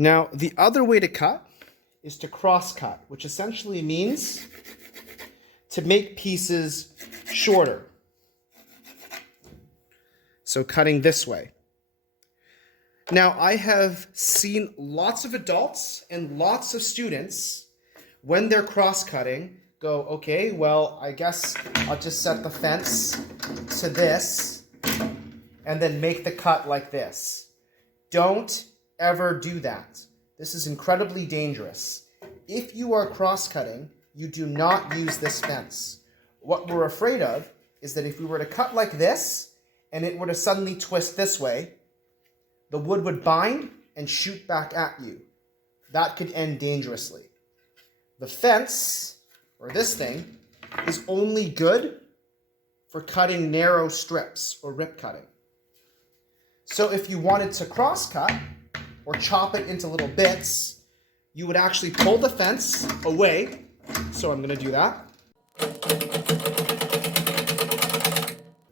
Now, the other way to cut is to cross cut, which essentially means to make pieces shorter. So cutting this way. Now, I have seen lots of adults and lots of students, when they're cross-cutting, go, okay, well, I guess I'll just set the fence to this and then make the cut like this. Don't ever do that. This is incredibly dangerous. If you are cross-cutting, you do not use this fence. What we're afraid of is that if we were to cut like this and it were to suddenly twist this way, the wood would bind and shoot back at you. That could end dangerously. The fence, or this thing, is only good for cutting narrow strips or rip cutting. So if you wanted to cross cut or chop it into little bits, you would actually pull the fence away. So I'm going to do that.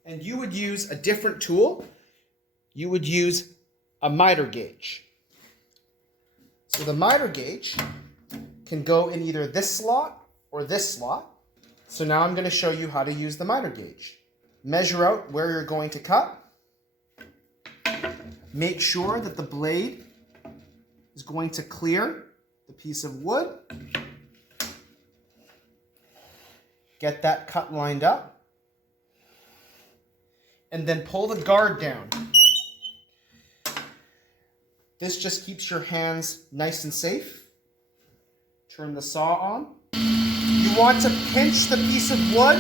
And you would use a different tool. You would use a miter gauge. So the miter gauge can go in either this slot or this slot. So now I'm going to show you how to use the miter gauge. Measure out where you're going to cut. Make sure that the blade is going to clear the piece of wood. Get that cut lined up. And then pull the guard down. This just keeps your hands nice and safe. Turn the saw on. You want to pinch the piece of wood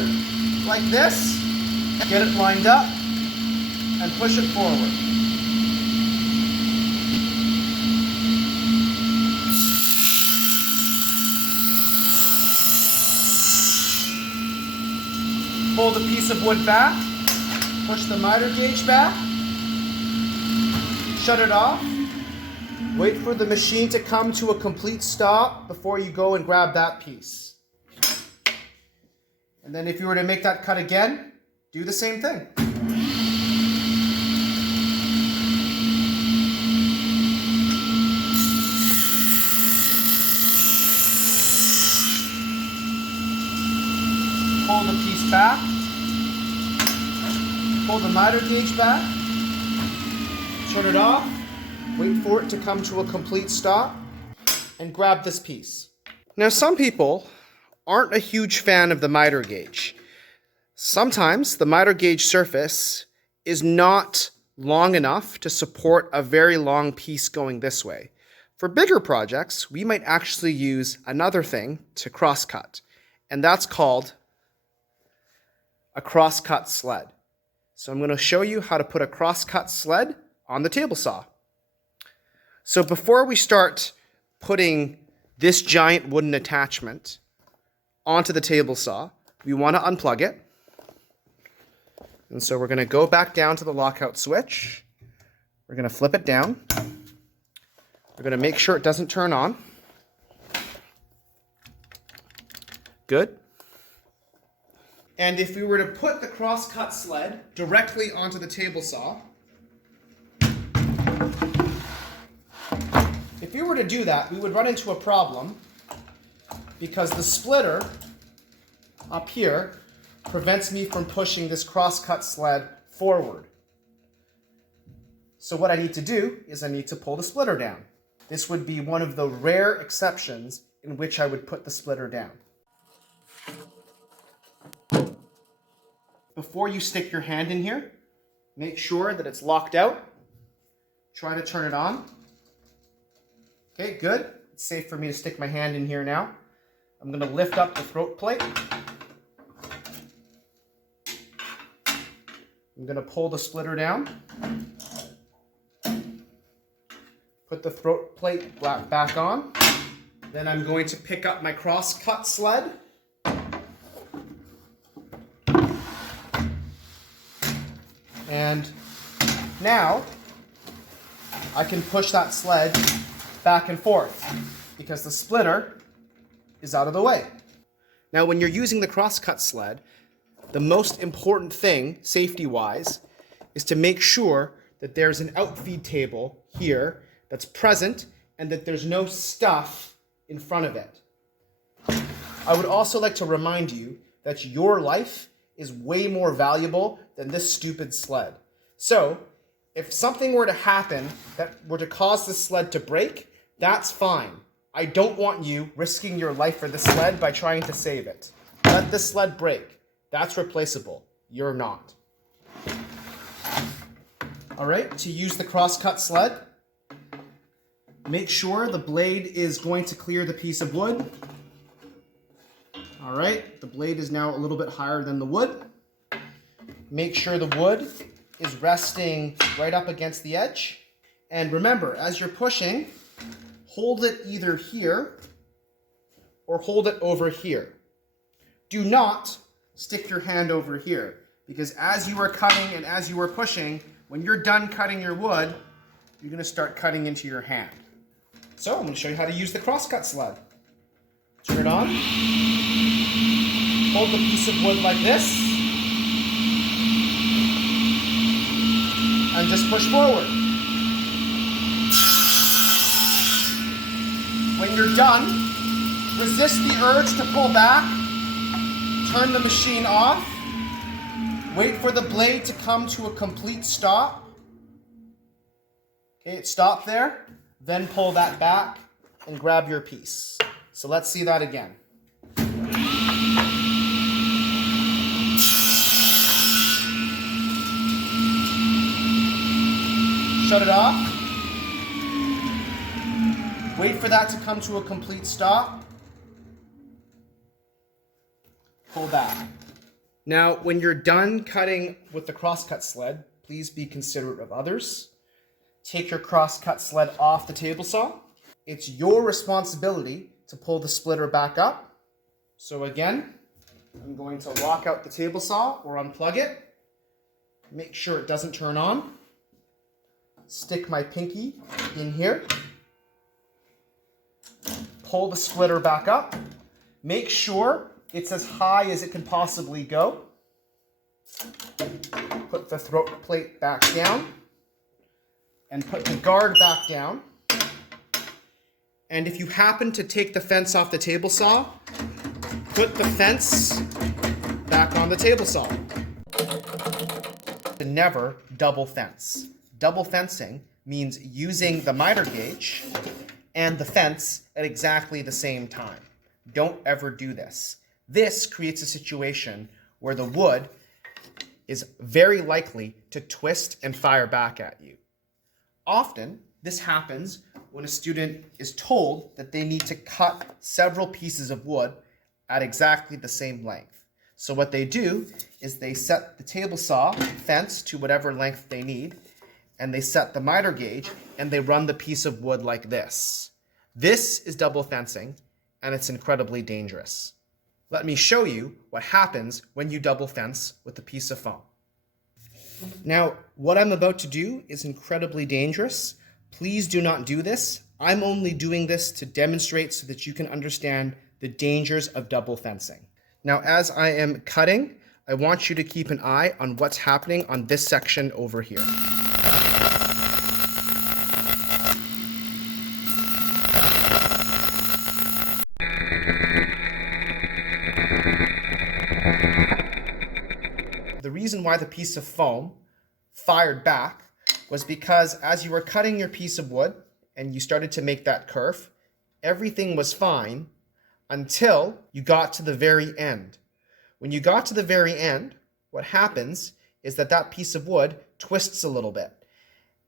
like this. Get it lined up and push it forward. Pull the piece of wood back. Push the miter gauge back. Shut it off. Wait for the machine to come to a complete stop before you go and grab that piece. And then if you were to make that cut again, do the same thing. Pull the piece back. Pull the miter gauge back. Turn it off. Wait for it to come to a complete stop and grab this piece. Now, some people aren't a huge fan of the miter gauge. Sometimes the miter gauge surface is not long enough to support a very long piece going this way. For bigger projects, we might actually use another thing to cross-cut, and that's called a cross-cut sled. So I'm going to show you how to put a cross-cut sled on the table saw. So before we start putting this giant wooden attachment onto the table saw, we want to unplug it. And so we're going to go back down to the lockout switch. We're going to flip it down. We're going to make sure it doesn't turn on. Good. And if we were to put the cross-cut sled directly onto the table saw, if we were to do that, we would run into a problem because the splitter up here prevents me from pushing this cross-cut sled forward. So what I need to do is I need to pull the splitter down. This would be one of the rare exceptions in which I would put the splitter down. Before you stick your hand in here, make sure that it's locked out. Try to turn it on. Okay, good. It's safe for me to stick my hand in here now. I'm going to lift up the throat plate. I'm going to pull the splitter down. Put the throat plate back on. Then I'm going to pick up my cross-cut sled. And now I can push that sled back and forth because the splitter is out of the way. Now, when you're using the cross-cut sled, the most important thing, safety-wise, is to make sure that there's an outfeed table here that's present and that there's no stuff in front of it. I would also like to remind you that your life is way more valuable than this stupid sled. So, if something were to happen that were to cause the sled to break, that's fine. I don't want you risking your life for the sled by trying to save it. Let the sled break. That's replaceable. You're not. All right, to use the crosscut sled, make sure the blade is going to clear the piece of wood. All right, the blade is now a little bit higher than the wood. Make sure the wood is resting right up against the edge. And remember, as you're pushing, hold it either here or hold it over here. Do not stick your hand over here, because as you are cutting and as you are pushing, when you're done cutting your wood, you're going to start cutting into your hand. So I'm going to show you how to use the crosscut sled. Turn it on. Hold the piece of wood like this. And just push forward. When you're done, resist the urge to pull back. Turn the machine off. Wait for the blade to come to a complete stop. Okay, it stopped there. Then pull that back and grab your piece. So let's see that again. Shut it off. Wait for that to come to a complete stop. Pull back. Now, when you're done cutting with the crosscut sled, please be considerate of others. Take your crosscut sled off the table saw. It's your responsibility to pull the splitter back up. So again, I'm going to lock out the table saw or unplug it. Make sure it doesn't turn on. Stick my pinky in here. Pull the splitter back up. Make sure it's as high as it can possibly go. Put the throat plate back down. And put the guard back down. And if you happen to take the fence off the table saw, put the fence back on the table saw. Never double fence. Double fencing means using the miter gauge and the fence at exactly the same time. Don't ever do this. This creates a situation where the wood is very likely to twist and fire back at you. Often, this happens when a student is told that they need to cut several pieces of wood at exactly the same length. So what they do is they set the table saw fence to whatever length they need, and they set the miter gauge, and they run the piece of wood like this. This is double fencing, and it's incredibly dangerous. Let me show you what happens when you double fence with a piece of foam. Now, what I'm about to do is incredibly dangerous. Please do not do this. I'm only doing this to demonstrate so that you can understand the dangers of double fencing. Now, as I am cutting, I want you to keep an eye on what's happening on this section over here. The reason why the piece of foam fired back was because as you were cutting your piece of wood and you started to make that curve, everything was fine until you got to the very end. When you got to the very end, what happens is that that piece of wood twists a little bit.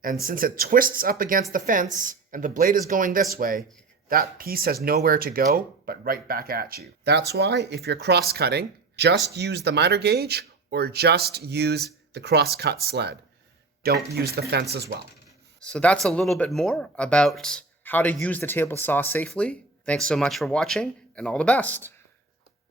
And since it twists up against the fence and the blade is going this way, that piece has nowhere to go but right back at you. That's why if you're cross-cutting, just use the miter gauge or just use the cross-cut sled. Don't use the fence as well. So that's a little bit more about how to use the table saw safely. Thanks so much for watching, and all the best.